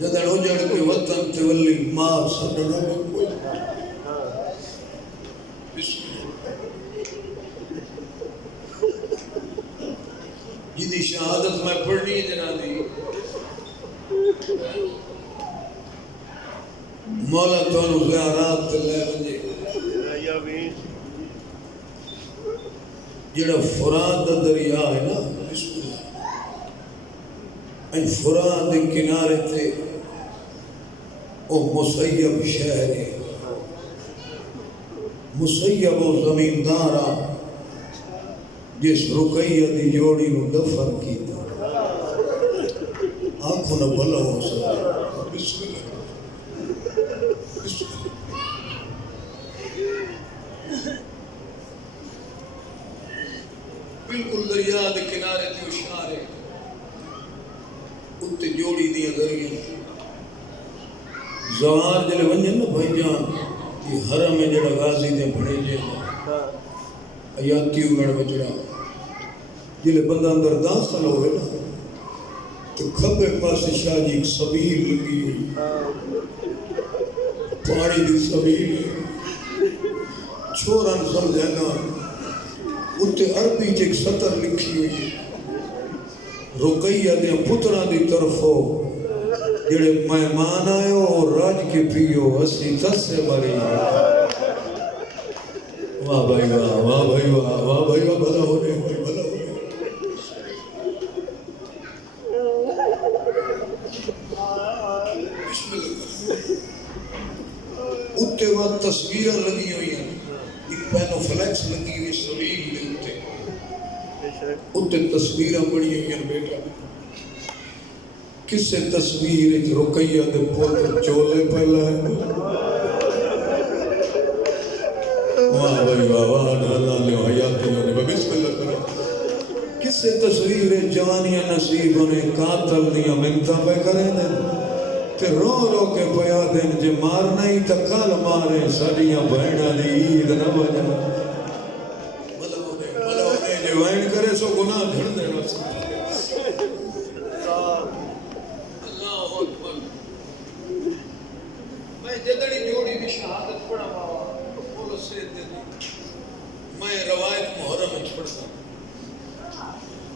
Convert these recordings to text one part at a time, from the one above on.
جدن اجڑ کے وطن تولي ماں سڈنا کوئی جدی شہادت میں پڑھنی جنا دی مولا تانوں زیارات لے ونجے جڑا فرات دا دریا ہے نا بسم اللہ این فرات دے کنارے تے او مسیب شہر ہے مسیب و زمیندارا جس رقیہ دی جوڑی نو دفن کیتا آنکھوں نہ بھلا ہو سکتا بسم اللہ بالکل دریا دے کنارے تے اشارے اتے جوڑی دیا دریا زوار جلے ونجن نا بھائی جان یہ حرم ہے جڑا غازی دے بھڑے جے آیاتیو گڑ بچڑا جلے بندہ اندر داخل ہوئے نا تو کھبے پاس شاہ جی ایک سبیل لگی ہوئی پاڑی دی سبیل چھوڑن سمجھنا اتے عربی ایک سطر لکھی ہوئی رقیہ دے پترہ دی طرفوں جڑے مہمان آئے اور راج کے پیو اسی تس سے بری واہ بھائی واہ واہ بھائی واہ واہ بھائی واہ بھلا ہونے بھلا ہونے اتے وہاں تصویریں لگی ہوئی ہیں ایک پینو فلیکس لگی ہوئی سبیل دے اتے تصویریں بڑی ہوئی ہیں بیٹا کس سے تصویر ایک رقیہ دے پوتر چولے پہلا ہے واہ بھائی واہ واہ اللہ نے حیاتی ہونے بسم اللہ کریں کس سے تصویر جوانیاں نصیب ہونے قاتل دیا منتہ پہ کریں دیں تے رو رو کے پیا دیں جے مارنا ہی تکال مارے ساڑیاں بہنہ دی عید نہ بجا بھلا ہونے جے وائن کرے سو گناہ جھڑ دے بس اللہ اکبر میں جدڑی جوڑی دی شہادت پڑھا بابا بولو سید دے دی میں روایت محرم اچھ پڑھتا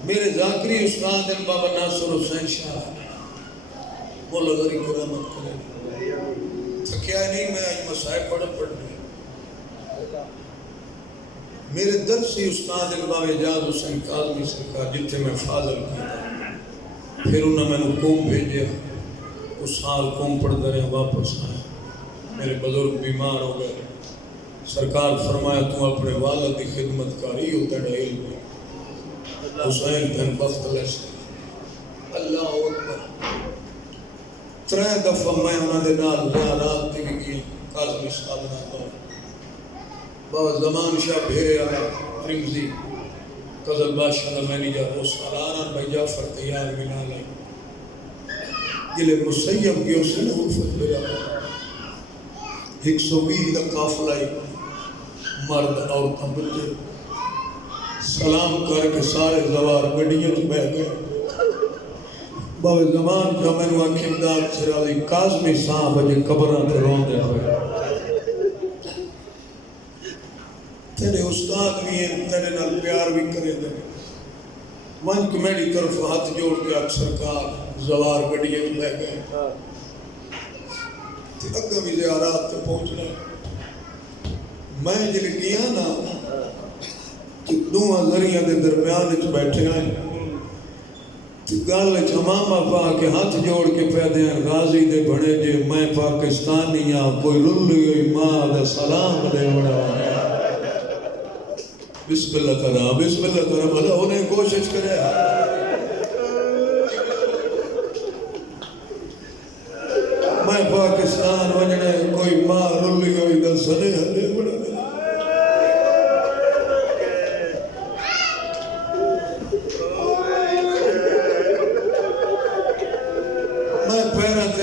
میرے ذاکری استاد بابا ناصر حسین شاہ مولا ذری کرامت کرے تھکیا نہیں میں آج مسائب پڑھنے میرے درسی استاد بابا اجاز حسین کاظمی سرکار جتے میں فاضل کیا پھر انہوں نے قوم بھیجیا اس سال قوم پڑھ درے واپس آئے میرے بزرگ بیمار ہو گئے سرکار فرمایا تو اپنے والد کی خدمت کاری ہوتا ہے علم حسین بن بخت لیسے اللہ اکبر ترہ دفعہ میں انہوں نے نال زیارات دی گئی کاظمی صاحب نہ تو بابا زمان شاہ بھیرے آیا رمزی قضل بادشاہ دا مینیجر وہ سالانہ بھائی جعفر تیار بنا لائی جلے مسیب کی اسے نے حفظ بھیرا 120 دا قافلائی مرد عورتاں بچے سلام کر کے سارے زوار گڑیاں تو بہ گئے بابا زمان جو میں نے آنکھ امداد سرالی کاظمی صاحب جے قبران تے رون دے ہوئے تیرے استاد بھی ہیں تیرے نال پیار بھی کرے دے ونج کہ میری طرف ہاتھ جوڑ کے آگ سرکار زوار گڑیے تو بہ گئے تے اگا بھی زیارات تے پہنچنا میں جل گیا نا کہ دوہاں ذریعہ دے درمیان اچھ بیٹھے آئیں گل امامہ پا کے ہاتھ جوڑ کے پیدے ہیں غازی دے بڑے جے میں پاکستانی ہاں کوئی للی ہوئی ماں دے سلام دے بڑا بسم اللہ کرا بھلا انہیں کوشش کرے میں پاکستان وجنے کوئی ماں للی ہوئی دے سنے دے بڑا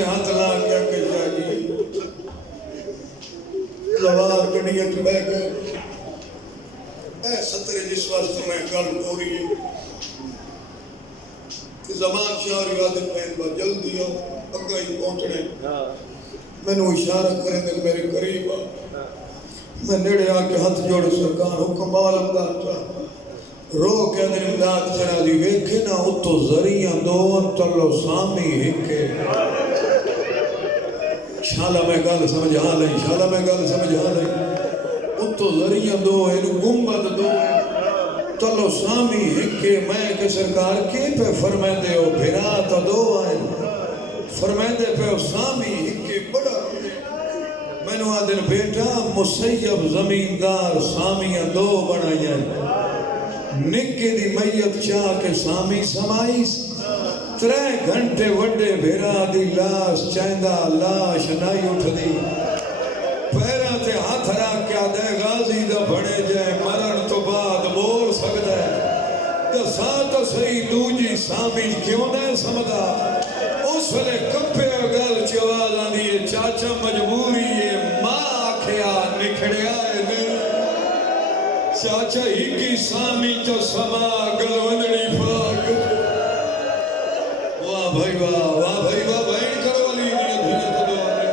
ہاتھ لا کیا کہ جاگی زوار گڑیت بہ گئے اے سطر جس واسطے میں گل ہو رہی ہے کہ زمان شاہ عادت پہن با جلدی ہو اگا ہی پہنچنے میں نے اشارہ کریں دل میرے قریب آ میں نیڑے آ کے ہاتھ جوڑے سرکار حکم بال امداد چاہ رو کے اندر امداد چرا دی ویکھے نا اتو ذریعہ دون تلو سامی ہکے شالا میں گل سمجھا لیں شالا میں گل سمجھا لیں اتو ذریعہ دو ہے گنبد دو ہے تلو سامی ہکے میں کہ سرکار کے پہ فرمیندے ہو بھرا تا دو آئیں فرمیندے پہ ہو سامی ہکے بڑا میں نے آدھن بیٹا مسیب زمیندار سامیاں دو بنائیں نکے دی میت چاہ کے سامی سمائیس 3 گھنٹے وڈے بھیرا دی لاش چاہندہ لاش نائی اٹھ دی پیرا تے ہاتھ را کیا دے غازی دا بھڑے جائے مرن تو بعد بول سکتا ہے تو ساتھ سہی دوجی سامی کیوں نہ سمدھا اس ویلے کپے گل چواز آنی ہے چاچا مجبوری ہے ماں آکھیا نکھڑے آئے دل چاچا ہی کی سامی تو سما گل وندڑی پاک واہ بھائی واہ بھائی واہ بھائی کرو علی دیا دھینے تو دو آنے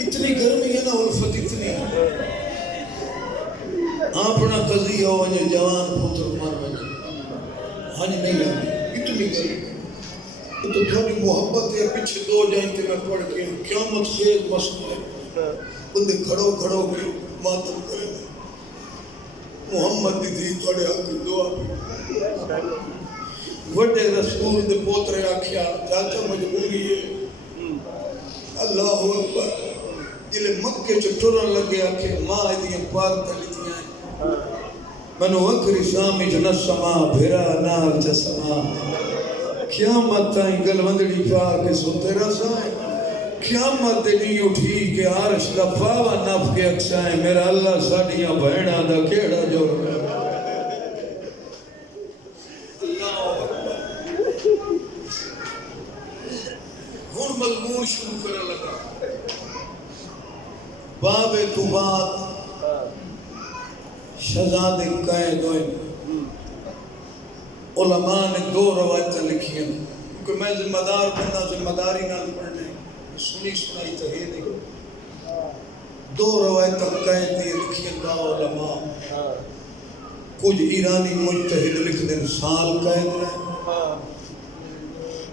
اتنی گرمی ہے نا الفت اتنی اپنا قضیہ ہو وجہ جوان پتر مار وجہ ہاں نہیں لگی اتنی گرمی تو تھوڑی محبت ہے پیچھے دو جائیں تے میں پڑھ کے قیامت خیز مسئلہ ہے بندے کھڑو کھڑو کے ماتم کریں محمد دی تھی تھوڑے حق دعا وڈے رسول دے پوترے آکھیا چاچا مجبوری ہے اللہ اکبر جلے مکے چٹورن لگے آکھے ماں ایدیاں پار تلیتیاں ہیں منو اکری سامی جو نسما بھرا نال چسما قیامت تائیں گل وندڑی پا کے سوتے رسائیں قیامت نہیں اٹھی کہ عرش دا پاوا نف کے اکسائیں میرا اللہ ساڑیاں بہنہ دا کیڑا جو ہون مضمون شروع کرنے لگا باب تو بات شہزاد قائد ہوئے علماء نے 2 روایتیں لکھی ہیں کیونکہ میں ذمہ دار بندہ ذمہ داری نہ پڑھنے سنی سنائی تو ہے نہیں 2 روایتیں قائد دی لکھی ہیں با علماء کچھ ایرانی مجتہد لکھ دن سال قائد رہے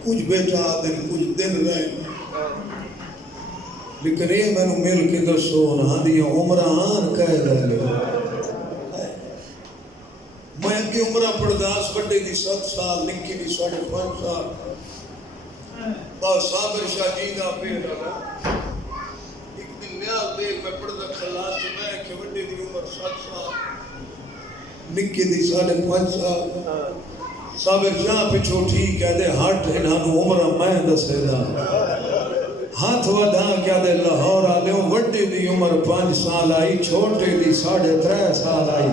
کچھ بیٹا دن کچھ دن رہے لیکن یہ میں نے مل کے دسو نہ دیا عمران قائد رہے میں کی عمرہ پرداس بڑے دی 7 سال نکی دی 5.5 سال با صابر شاہ جیدہ پیر رہا ایک دن نیاز دیکھ میں پردہ خلاص سے میں کہ بڑے دی عمر 7 سال نکی دی 5.5 سال صابر شاہ پچھو ٹھیک ہے دے ہاتھ انہانو عمرہ میں دسے دا ہاتھ وڈھا کیا دے لاہور آلے ہوں وڈے دی عمر 5 سال آئی چھوٹے دی 3.5 سال آئی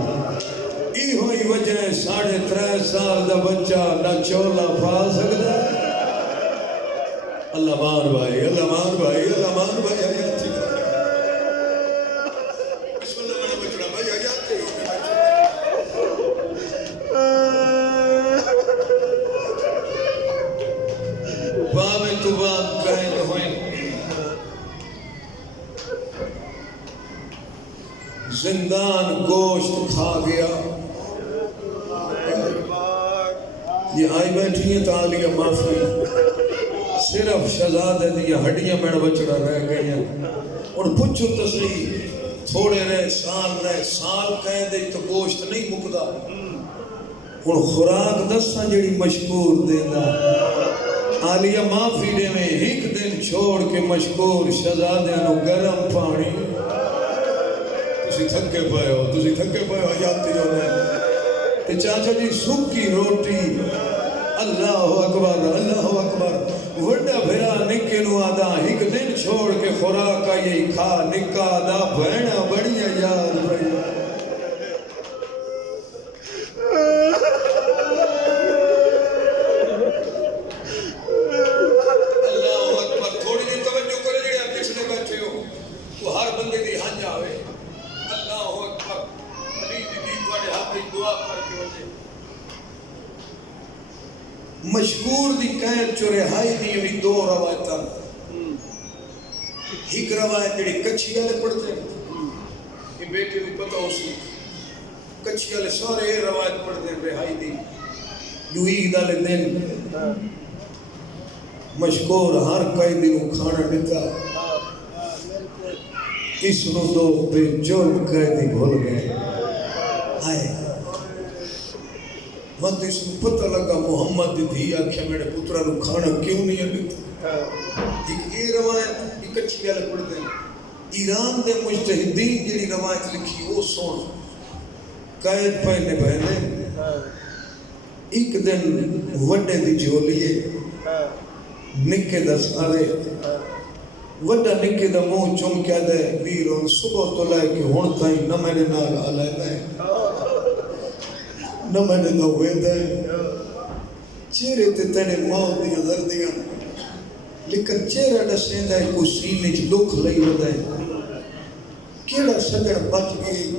ای ہوئی وجہ 3.5 سال دا بچہ نہ چولا پا سکتا اللہ مان بھائی اللہ مان بھائی اللہ مان بھائی آیاتی بسم اللہ میں بچڑا بھائی آیاتی باب تو باب قائد ہوئے زندان گوشت کھا گیا یہ آئی بیٹھی ہیں تعالیہ معافی صرف شہزادے دیا ہڈیاں میں بچڑا رہ گئی ہیں اور پچھو تصریح تھوڑے رہے سال کہیں دے تو گوشت نہیں مکدا اور خوراک دساں جڑی مشکور دینا عالیہ معافی دے میں ایک دن چھوڑ کے مشکور شہزادے نو گرم پانی تسی تھکے پائے ہو جاتی ہو کہ چاچا جی سکی روٹی اللہ اکبر وڈا بھیرا نکے نو آدھا ایک دن چھوڑ کے خوراک کا یہی کھا نکا دا بہنا بڑی یاد پڑی دعا کر کے وجہ مشہور دی قید چو رہائی دی بھی دو روایتاں ایک روایت جڑی کچھی والے پڑھتے ہیں یہ بیٹے بھی پتہ ہو سی کچھی والے سارے یہ روایت پڑھتے ہیں رہائی دی جو عید والے دن مشکور ہر قیدی کو کھانا دیتا اس نو دو بے جرم قیدی بھول گئے آئے وقت اس کو پتہ لگا محمد دی دھی آکھیا میرے پترہ نو کھانا کیوں نہیں دیتا ایک یہ روایت ایک اچھی والے پڑھتے ہیں ایران دے مجتہدین جڑی روایت لکھی وہ سن قید پہنے پہنے ایک دن وڈے دی جھولیے نکے دا سارے وڈا نکے دا منہ چم کیا دے ویروں صبح تو لائے کہ ہون تھائی نہ میں نے نال آلائے دے نہ میں نے نہ ہوئے دے چہرے تے تیرے موت دیا در دیا لیکن چہرہ ڈسیں دے کوئی سینے چ دکھ لئی ہو دے کیڑا سجڑ بچ گئی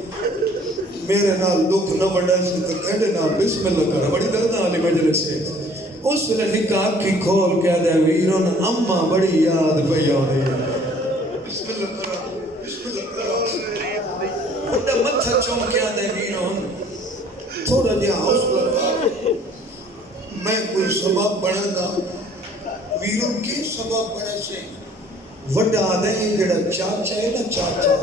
میرے نال دکھ نہ بڑھا سے تو کہنے نال بسم اللہ کرا بڑی دردہ والی مجلس ہے اس نے نکاح کی کھول کے دے ویرون اماں بڑی یاد پہ آنے بسم اللہ کرا بسم اللہ کرا بڑا متھا چوم کے دے ویرون تھوڑا جہاں حوصلہ کر میں کوئی سبب بڑھا دا ویرون کی سبب بڑھے سے وڈا آدھے جڑا چاچا ہے نا چاچا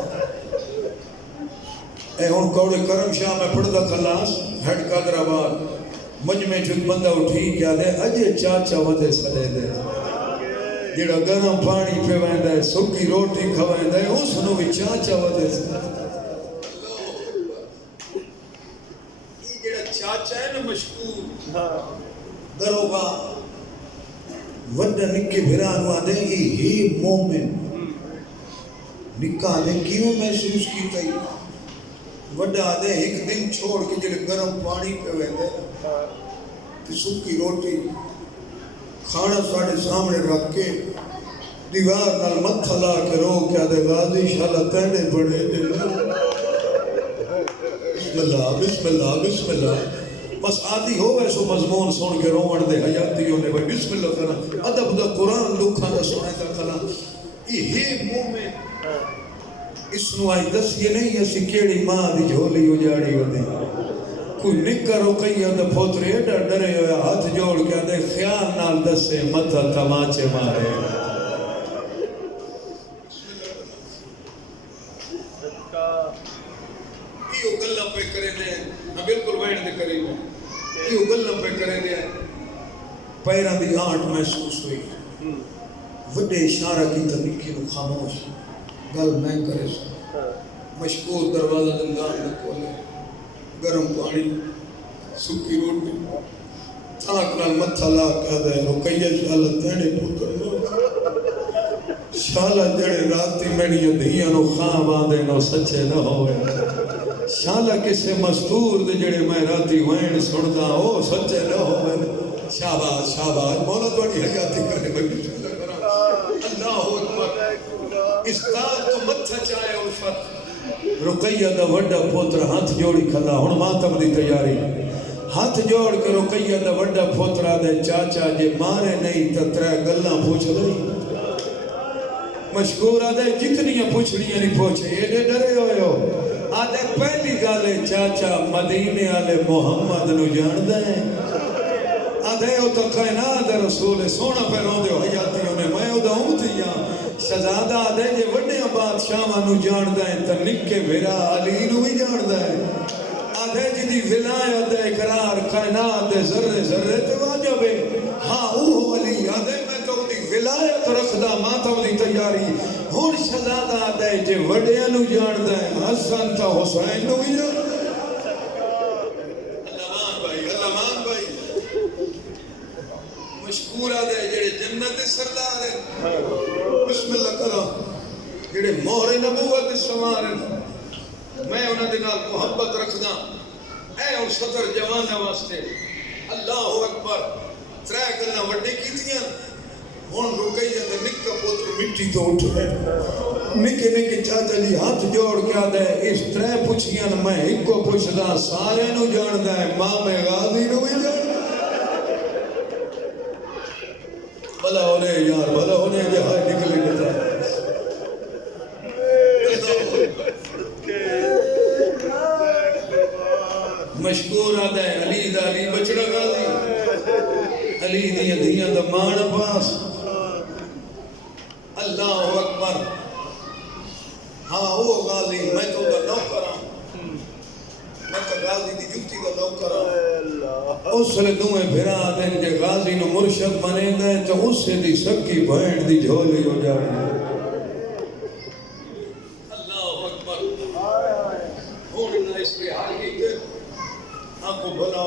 اے ہون کوڑے کرم شاہ میں پڑھ دا خلاص ہیڈ قادر آباد مجمع چک بندہ اٹھی کیا دے اجے چاچا ودے سلے دے جڑا گرم پانی پہ ویندہ ہے سکی روٹی کھوائندہ ہے اس نو بھی چاچا ودے سلے دے یہ جڑا چاچا ہے نا مشکور دروگا وڈا نکے بھرانو آدھے ہی مومن نکا دے کیوں محسوس کی تئی وڈا آدھے ایک دن چھوڑ کے جڑے گرم پانی پہ ویندے کہ سکی روٹی کھانا ساڑے سامنے رکھ کے دیوار نال متھا لا کے رو کے آدھے غازی شالا تینے بڑے دے بسم اللہ بسم اللہ بسم اللہ بس آدھی ہو گئے سو مضمون سن کے رومن دے حیاتیوں نے بھائی بسم اللہ کرنا ادب دا قرآن لکھا دا سنے دا کلام یہ مومن اس نو آئی دس یہ نہیں اسی کیڑی ماں دی جھولی اجاڑی ہو دی کوئی نکر ہو کئی ہو دا پھوترے ایڈا ڈرے ہویا ہاتھ جوڑ کے دے خیال نال دسے متھا تماچے مارے یہ گلہ پہ کرے دے میں بالکل وین دے کرے دے یہ گلہ پہ کرے دے پیران دی آنٹ محسوس ہوئی وڈے اشارہ کی تنکی نو خاموش گل میں کرے سا مشکور دروازہ دندان نہ کھولے گرم پانی سکی روٹی تھاک نال متھا لا کہا دے رکیہ شالا تینے پوتر شالا جڑے راتی میڈی دھیاں نو خواب آدھے نو سچے نہ ہوئے شالا کسے مستور دے جڑے میں راتی وین سندا او سچے نہ ہوئے شاباش شاباش مولا توڑی حیاتی کرنے بگی اللہ اکبر استاد تو متھا چاہے الفت رقیہ دا وڈا پوتر ہاتھ جوڑی کھلا ہن ماتم دی تیاری ہاتھ جوڑ کے رقیہ دا وڈا پوترا دے چاچا جے مارے نہیں تا ترے گلاں پوچھ لئی مشکور آدھے جتنی پوچھڑیاں نہیں پوچھے ایڈے ڈرے ہوئے ہو آدھے پہلی گالے چاچا مدینے آلے محمد نو جان دیں آدھے او تو کائنات رسول سونا پہ رو دے حیاتیوں نے میں او دا ہوں تھیا شہزادہ آدھے جے وڈے بادشاہ نو جان دیں تا نکے بھیرا علی نو بھی جان دیں آدھے جدی ولایت اقرار کائنات ذرے ذرے تے واجب ہے ہاں اوہ علی آدھے میں تو دی ولایت رکھدا ماتم دی تیاری ہون شہزادہ آدھے جے وڈے نو جان دیں حسن تا حسین نو بھی جان مشکور آدھے جڑے جنت سردار ہیں بسم اللہ کرا جڑے مہر نبوت سوار ہیں میں انہاں دے نال محبت رکھدا اے اور صدر جواناں واسطے اللہ اکبر ترے گلاں وڈی کیتیاں ہوں رکیہ دے نکا پوتر مٹی تو اٹھ گئے نکے نکے چاچا جی ہاتھ جوڑ کے آدھے اس طرح پوچھیاں میں ایک کو پوچھدا سارے نو جاندہ ہے ماں میں غازی نو بھی جاندہ بھلا ہونے یار بھلا ہونے جہاں نکلے گتا مشکور آدھا ہے علی دا علی بچڑا غازی علی دیا دیا دا مان پاس اللہ اکبر ہاں وہ غازی میں تو دا نوکر ہوں میں تو غازی دی جتی دا نوکر ہوں اس لئے دوئے بھرا دیں جے غازی نو مرشد بنے دیں تو اس سے دی سکی بھینڈ دی جھولی ہو جائے اللہ اکبر ہونا اس کے حال کی کہ آپ کو بھلا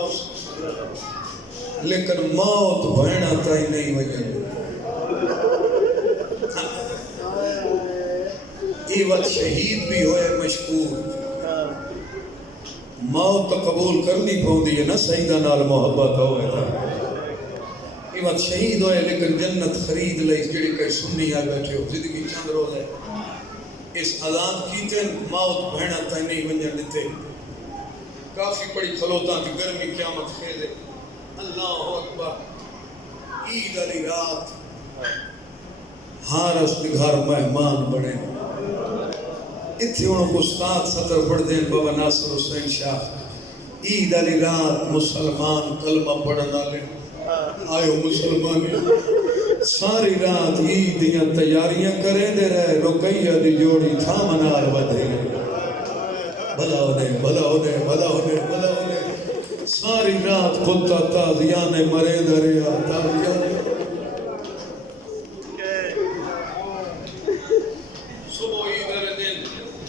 لیکن موت بھینا تائی نہیں وجہ یہ وقت شہید بھی ہوئے مشکور موت قبول کرنی پہنی ہے نا سیدہ نال محبت ہوئے تھا یہ وقت شہید ہوئے لیکن جنت خرید لے اس جڑی کئی سنی آئے بیٹھے ہو زندگی چند روز ہے اس عذاب کیتے موت بھینا تائی نہیں وجہ دیتے کافی بڑی کھلوتا تھی گرمی قیامت خیزے اللہ اکبر عید علی رات حارس کے گھر مہمان بڑے اتھے انہوں کو استاد صدر پڑھ دیں بابا ناصر حسین شاہ عید علی رات مسلمان کلمہ پڑھنا لیں آئے مسلمانی ساری رات عید دیاں تیاریاں کریں دے رہے رکیہ دی جوڑی تھا منال بدھے بھلا ہونے بھلا ہونے بھلا ہونے بھلا ہونے ساری رات خودتا تازیانے مرے دریا تازیانے صبح عید دن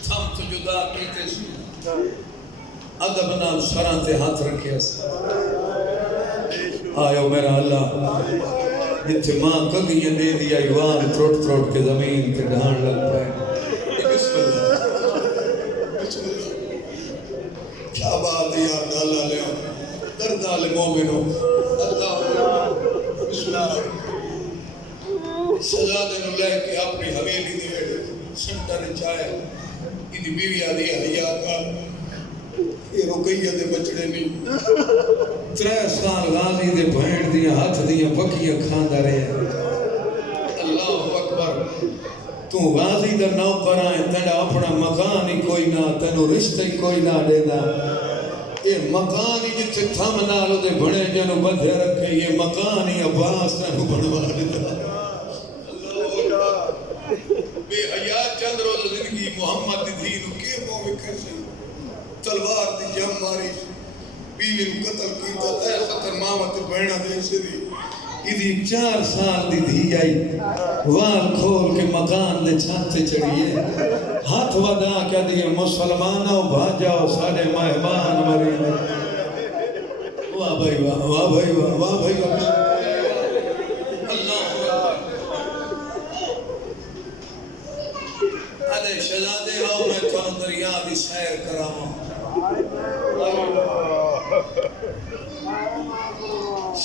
تھم تو جدا کیتے سے ادب نال سراں تے ہاتھ رکھے آئیو میرا اللہ جتھے ماں کگیاں دے دیا ایوان تروٹ تروٹ کے زمین تے ڈھان لگ پائے بسم اللہ کیا بات یا اللہ لے درد آل مومنوں اللہ بسم اللہ سزا دن اللہ کے اپنی حویلی دیئے سنٹا نے چاہے انہی بیوی آدھی حیاء کا یہ رکیہ دے بچڑے نہیں 3 سال غازی دے بھینڈ دیا ہاتھ دیا پکیاں کھاندہ رہے اللہ اکبر تو غازی دا نو کرائیں تیڑا اپنا مکان ہی کوئی نہ تینو رشتہ ہی کوئی نہ دینا یہ مکان ہی جتے تھم نالو دے بھنے جنو بدھے رکھے یہ مکان ہی عباس تینو بنوا دیتا بے حیات چند روز زندگی محمد دی دینو کے مومن کیسے تلوار دی جم ماری بیوی نو قتل کیتا اے خطر مامت بہنا دے سے دی ادھی 4 سال دی دھی آئی وال کھول کے مکان دے چھانتے چڑھئے ہاتھ ودا کیا دیئے مسلمانوں بھاجاؤ سارے مہمان مرے واہ بھائی واہ واہ بھائی واہ واہ بھائی واہ ادھے شہزادے آؤ میں تھانو دریا دی سیر کراؤں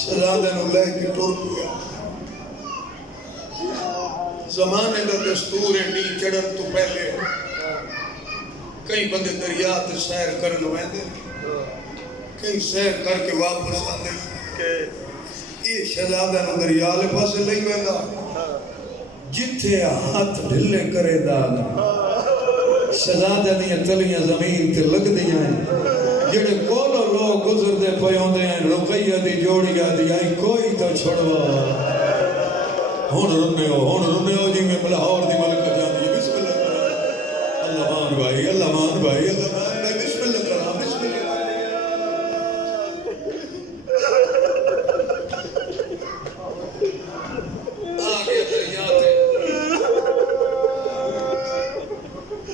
شہزادے نو لے کے ٹور گیا زمانے دا دستور ہے چڑھن تو پہلے کئی بندے دریا تے سیر کرن ویندے کئی سیر کر کے واپس آندے یہ شہزادہ نو دریا لے پاسے لئی ویندا جتھے ہاتھ ڈھلے کرے دادا شہزادہ دیاں تلیاں زمین تے لگ دیاں ہیں جڑے کولو لوگ گزر دے پے ہوندے ہیں رقیہ دی جوڑی آدھی آئی کوئی تو چھڑوا ہون رنے ہو جی میں لاہور دی ملکہ جاندی ہے بسم اللہ کرام اللہ مان بھائی اللہ مان بھائی اللہ مان بھائی بسم اللہ کرام بسم اللہ آگے دریات ہے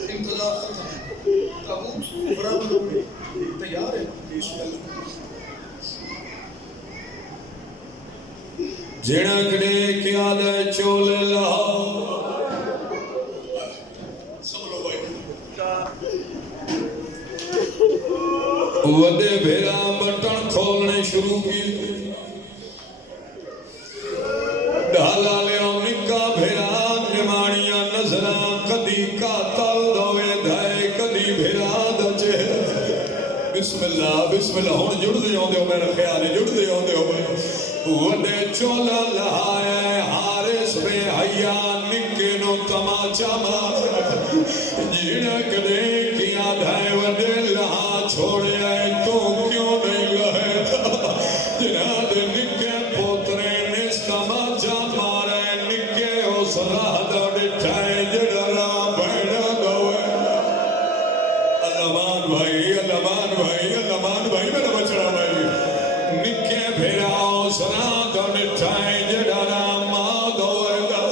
انتظار ختم تابوت برابر ہوئی تیار ہے بسم اللہ جڑکڑے کیا دے چول لاؤ سمجھو بھائی ودے بھیرا بٹن کھولنے شروع کی ڈھالا لے بسم اللہ بسم اللہ ہوں جڑ دے ہوں دے ہو میرا خیال ہے جڑ دے ہوں دے ہو وڈے چولا لہائے حارس بے حیا نکے نو تماچا مار جنک دے کیا دھائے وڈے لہا چھوڑے آئے تو کیوں نہیں لہے جنہ دے نکے پوترے نیس تماچا مارے نکے اس راہ دا ڈٹھائے جڑا راہ بھیڑا دوئے اللہمان بھائی میرا بچڑا بھائی نکے بھیراؤ سنا تو نٹھائیں جڑا راما دوئے گا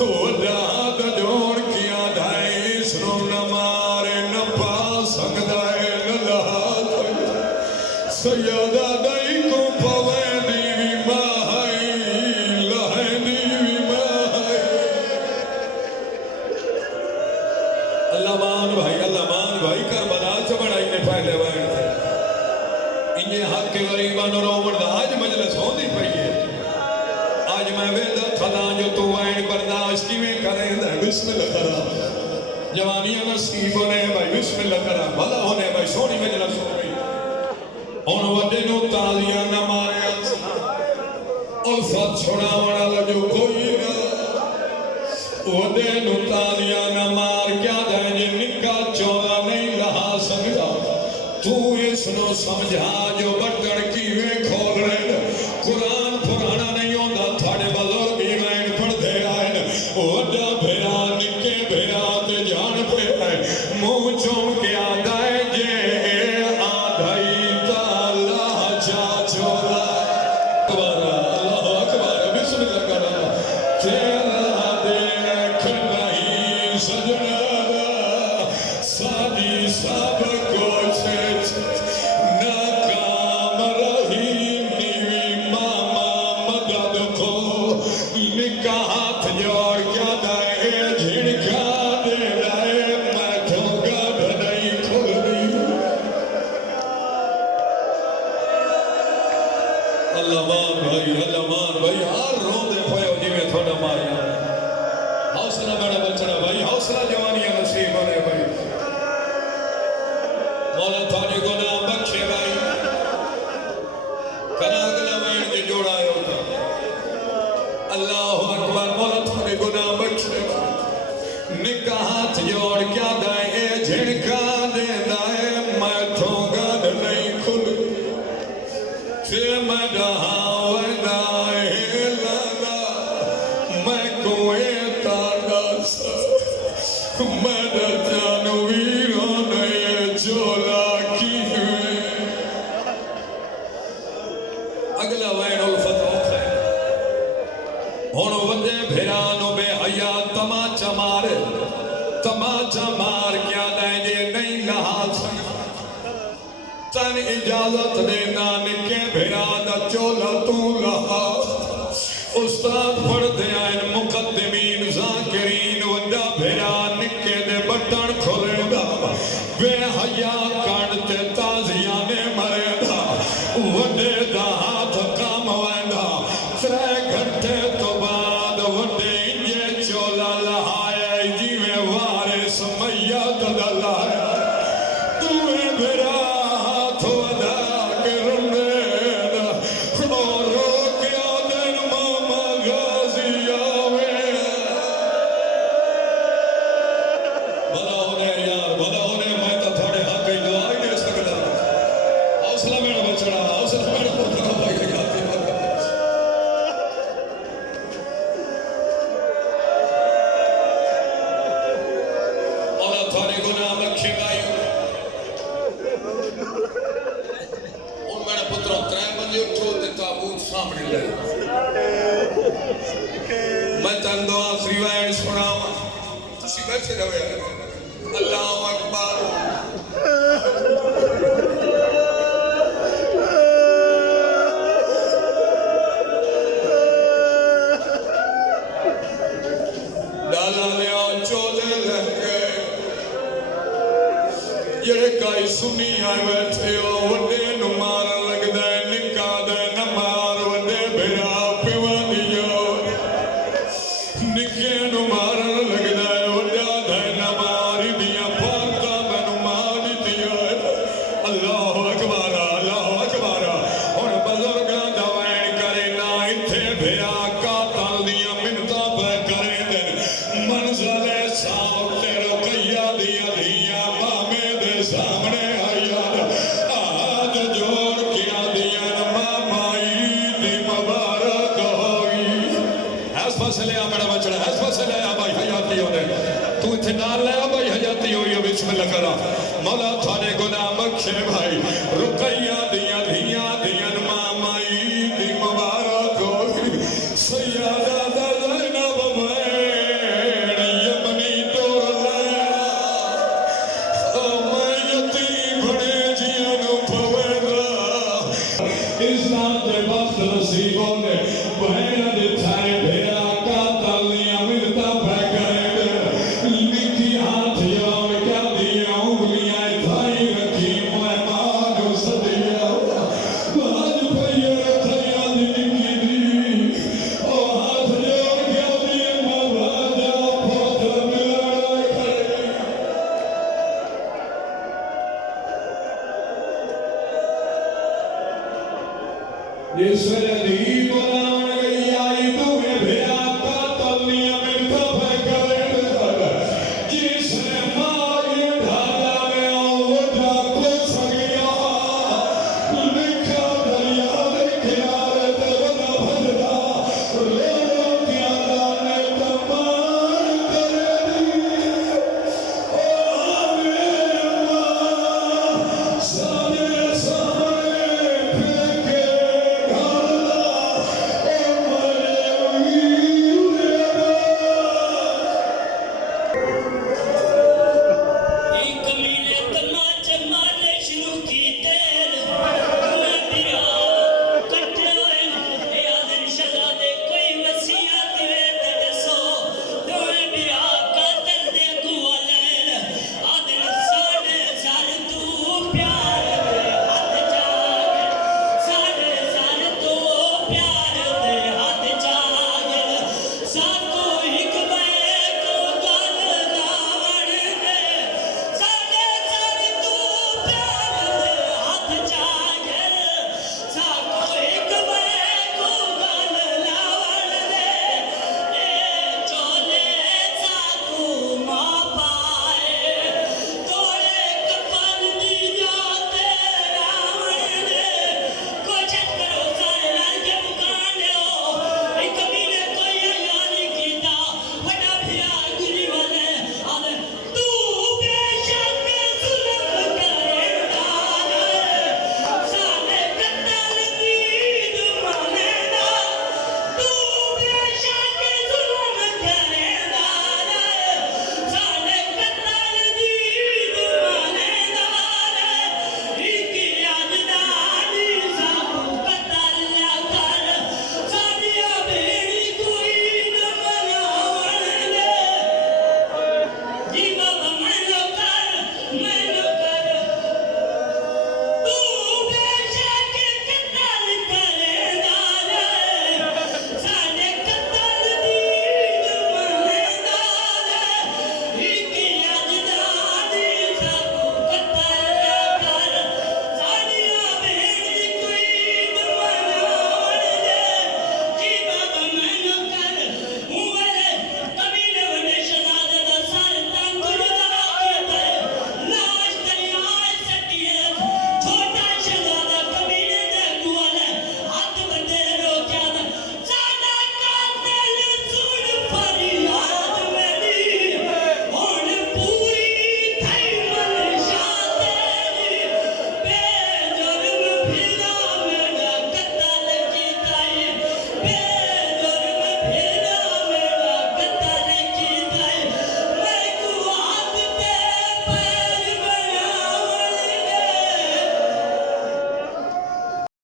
وڈا دا جوڑ کیا دھائیں اس نو نمارے نپا سکدائے نلہا سیدہ دائی کو پوے دیوی ماہائی لہے دیوی ماہائی اللہمان بھائی کربلا چبڑائی نے پہلے وائن تھے انہیں حق کے غریبان اور عمر دا آج مجلس ہوں دی پئی ہے آج میں ویدہ خدا جو تو وائن برداشت کی میں کریں دا بسم اللہ کرام جوانیاں نصیب ہونے بھائی بسم اللہ کرام بھلا ہونے بھائی سونی مجلس ہو گئی ان وڈے نو تازیاں نہ مارے الفت چھوڑا وڑا لجو کوئی نہ وڈے نو تازیاں نہ مار کیا دائیں جے نکا چولا نہیں لہا سکتا تو اس نو سمجھا جو بٹن کی میں کھول رہے قرآن پرانا نہیں ہوتا تھاڑے بزرگ ہی وائن پڑھ دے آئے وڈا بھیرا نکے بھیرا تے جان پہ آئے منہ چوم کے آدھائے جے آدھائی تالا جا چولا اللہ اکبر بسم اللہ کرنا تیرا دے کھنائی سجنہ سادی سب کچھ ناکام رہی نیوی ماما مدد کو نکاح ہاتھ جوڑ کیا دائے جھڑکا دے رائے میں ٹھوگا دھنائی کھل دی اللہ مان بھائی ہر رو دے پھوئے جی میں تھوڑا ماریا حوصلہ بڑا بچڑا بھائی حوصلہ جوانیاں نصیب ہونے بھائی مولا تھانے گناہ بخشے بھائی کرا اگلا وین کے جوڑا ہے ہوتا اللہ اکبر مولا تھانے گناہ بخشے نکاح ہاتھ جوڑ کیا دائے جھڑکا دے دائے میں ٹھوگا نہیں کھل پھر میں ڈہاں ویدائے لانا میں کوئے تانا سا میں جانویروں نے جولا کی ہوئے اگلا وین الفت ہوتا ہے ہون وڈے بھیرانوں بے حیا تماچا مار کیا دائیں جے نہیں لہا سکتا تن اجازت دینا نکے بھیرانا چولا تو لہا استاد پڑھ دے آئین مقدمین ذاکرین وڈا بھیرا نکے دے بٹن کھولے دا بے حیا کانڈتے تازیانے مرے دا وڈے دا ہاتھ کام ویندا 3 گھنٹے تو بعد وڈے انجے چولا لہائے جی میں وارث میت دا لہائے تمہیں بھیرا ہاتھ ودا کے رندے دا اور روکیا دن ماما غازی آوے بھلا ہونے یار بھلا ہونے میں تو تھوڑے حق ہی دعائی دے سکتا حوصلہ میرا بچڑا حوصلہ میرا پترہ بھائی لگاتی مولا تھوڑے گناہ بخشے بھائی ان میرے پتروں 3 بندے اٹھو تے تابوت سامنے لے میں تن دعا آخری وائن سناوا تسی بیٹھے رہے اللہ اکبر ڈالا لیا چولے لہکے جڑے کائی سنی آئے بیٹھے ہو وڈے نمار لگ دے نکا دے نمار وڈے بھیرا پیوا دیو نکے نمار لگ دے وڈا دے نمار دیا پارتا میں رقیہ دیاں دھیاں دیاں مامائی دی مبارک ہوئی سیادہ دا زینب بین یمنی دور لیا میں یتیم بڑے جیان پویدہ اسلام کے وقت نصیبوں نے بہن دے تھائے بھیرا کا تالیاں ملتا پہ گئے لکھی ہاتھ یاؤں کیا دیا انگلیاں تھائی رکھی مہمان صدیہ باج پہیے رکھیا دی لکھی دی او ہاتھ یاؤں کیا دیا مہاجا پوت ملڑا کھڑے یہ سردی بنا